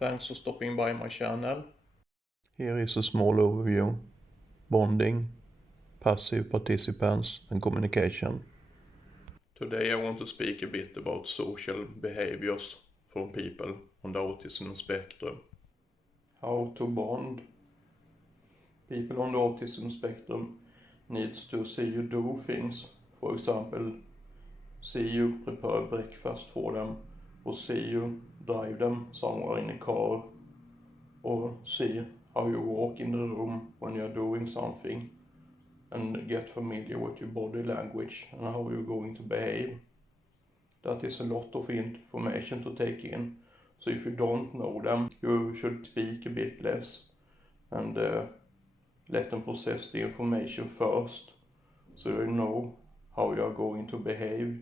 Thanks for stopping by my channel. Here is a small overview. Bonding, passive participants and communication. Today I want to speak a bit about social behaviors from people on the autism spectrum. How to bond. People on the autism spectrum needs to see you do things. For example, see you prepare breakfast for them, or see you drive them somewhere in a car, or see how you walk in the room when you're doing something, and get familiar with your body language and how you're going to behave. That is a lot of information to take in. So if you don't know them, you should speak a bit less and let them process the information first, so you know how you are going to behave,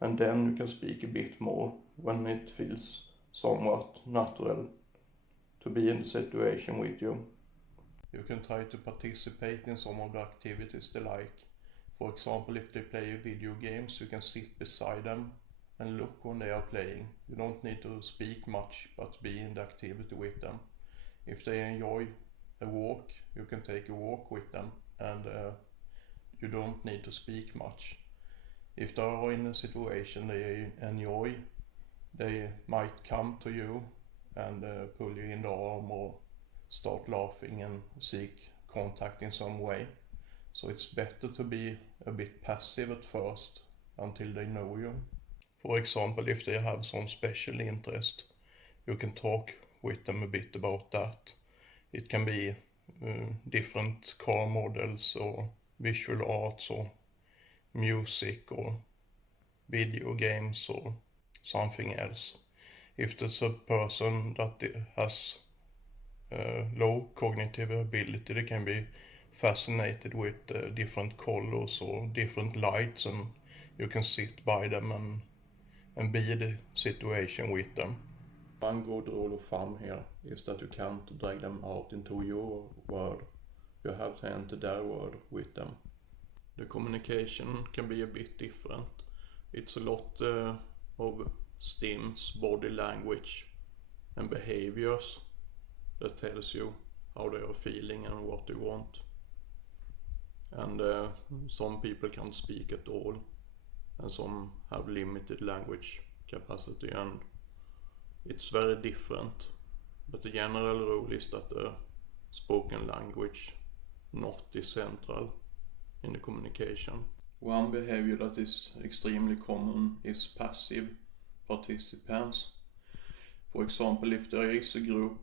and then you can speak a bit more when it feels somewhat natural to be in the situation with you. You can try to participate in some of the activities they like. For example, if they play video games, you can sit beside them and look when they are playing. You don't need to speak much, but be in the activity with them. If they enjoy a walk, you can take a walk with them, and you don't need to speak much. If they are in a situation they enjoy, they might come to you and pull you in the arm or start laughing and seek contact in some way. So it's better to be a bit passive at first until they know you. For example, if they have some special interest, you can talk with them a bit about that. It can be different car models or visual arts or music or video games or something else. If there's a person that has low cognitive ability, they can be fascinated with different colors or different lights, and you can sit by them and be the situation with them. One good rule of thumb here is that you can't drag them out into your world. You have to enter their world with them. The communication can be a bit different. It's a lot of stims, body language and behaviors that tells you how they are feeling and what they want. And some people can't speak at all, and some have limited language capacity, and it's very different. But the general rule is that the spoken language not is central in the communication. One behavior that is extremely common is passive participants. For example, if there is a group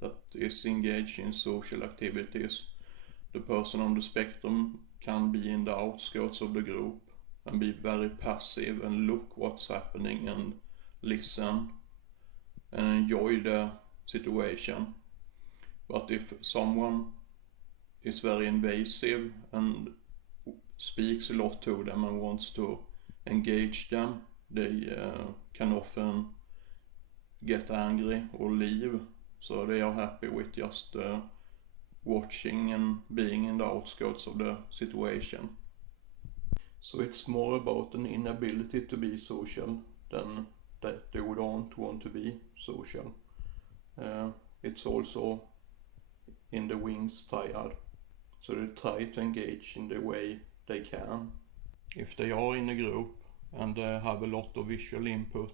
that is engaged in social activities, the person on the spectrum can be in the outskirts of the group and be very passive and look what's happening and listen and enjoy the situation. But if someone is very invasive and speaks a lot to them and wants to engage them, they can often get angry or leave. So they are happy with just watching and being in the outskirts of the situation. So it's more about an inability to be social than that they don't want to be social. It's also in the wings triad. So they try to engage in the way they can. If they are in a group and have a lot of visual input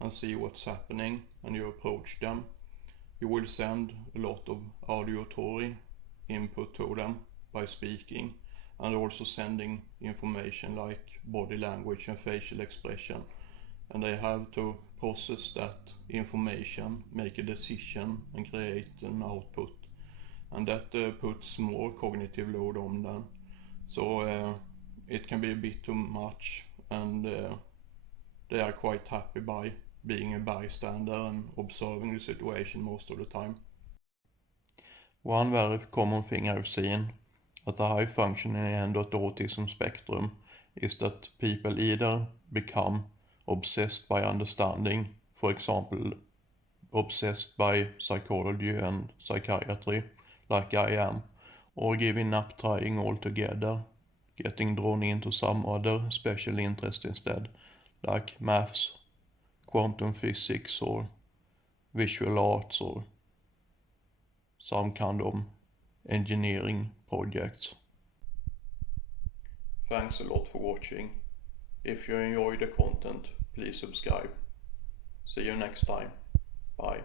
and see what's happening and you approach them, you will send a lot of auditory input to them by speaking, and also sending information like body language and facial expression, and they have to process that information, make a decision and create an output, and that puts more cognitive load on them. So it can be a bit too much, and they are quite happy by being a bystander and observing the situation most of the time. One very common thing I've seen at the high functioning end of the autism spectrum is that people either become obsessed by understanding, for example, obsessed by psychology and psychiatry, like I am, or giving up trying altogether, getting drawn into some other special interest instead, like maths, quantum physics, or visual arts or some kind of engineering projects. Thanks a lot for watching. If you enjoy the content, please subscribe. See you next time. Bye.